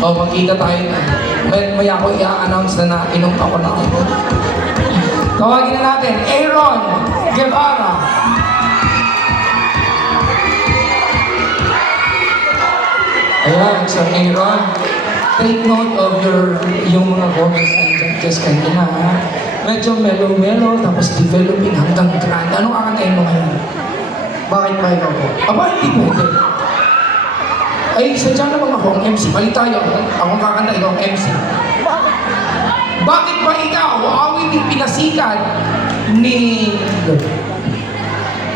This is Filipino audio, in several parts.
O, magkita tayo na. Maya ako i-announce na inom ako na ako. Tawagin na natin, Aaron Guevara. Ayan, so Aaron, take note of yung mga comments nandiyan just kanina, ha? Medyo mellow-mellow, tapos developing hanggang grand. Anong kakantayin mo ngayon? Bakit ba ikaw po? Aba, hindi pwede. Ay, sadya naman ako ang MC. Balik tayo. Akong kakanta, ikaw ang MC. Bakit ba ikaw, awit yung pinasikat ni...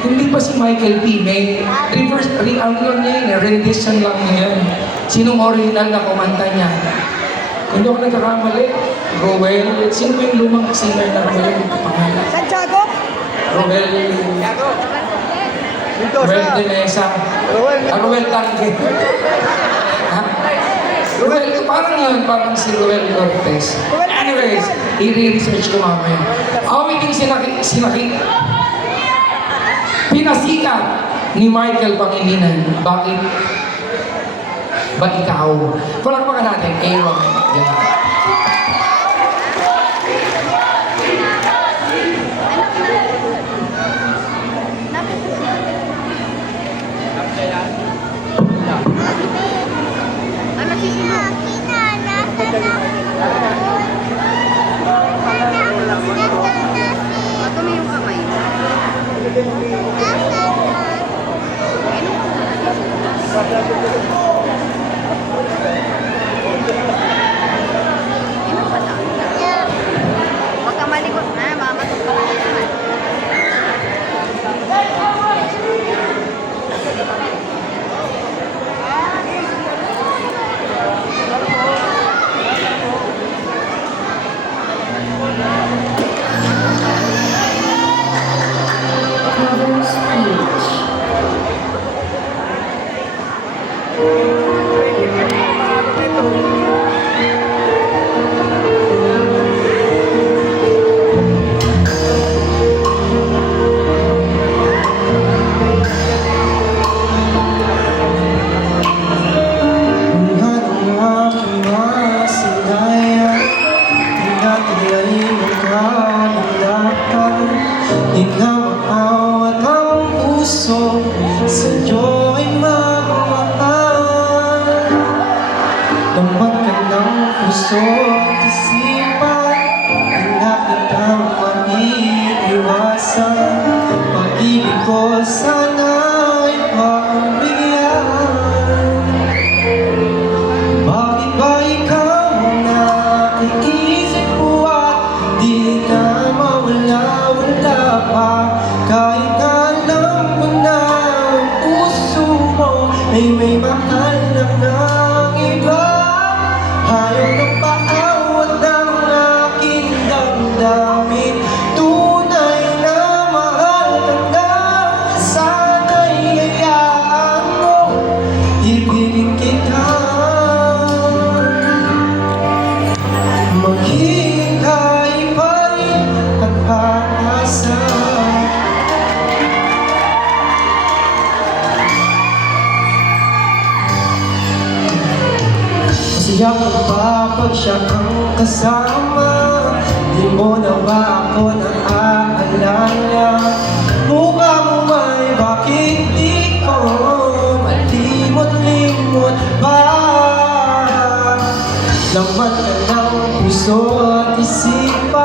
Hindi ba si Michael P. May reverse, ano lang niya yun, rendition lang niya yan. Sinong original na kumanta niya? Kung hindi ako nagkakamali, Roel. Sino ba yung lumang singer na Roel? Pangalan? Santiago? Roel. Roel de Mesa. Roel Tanque. Ha? Roel, parang yun, parang si Roel Cortez. Anyways, i-research ko mamaya. Awit yung pinasikat ni Michael Pangilinan. Bakit ba ikaw? Palakpakan natin, Aaron. Yan. Huwag ka malikot na, mamatok ka lang naman. Sa'yo'y magmahal. Laman ka ng puso at isipan, di na kita maiiwasan. Pag-ibig ko sana'y pagbigyan. Bakit ba ikaw na iisip ko at di na mawala-wala pa? Kahit alam ko na ay may mahal na ng iba. Ayaw ng paawat ang aking damdamin. Tunay na mahal ka na. Sana'y hayaan mo ibigin kita. Maghihintay pa rin at aasa. Masaya ko ba pag siya kang kasama? Di mo na ba ako naaalala? Mukha mo may bakit di ko malimot-limot ba? Laman ka ng puso at isipan.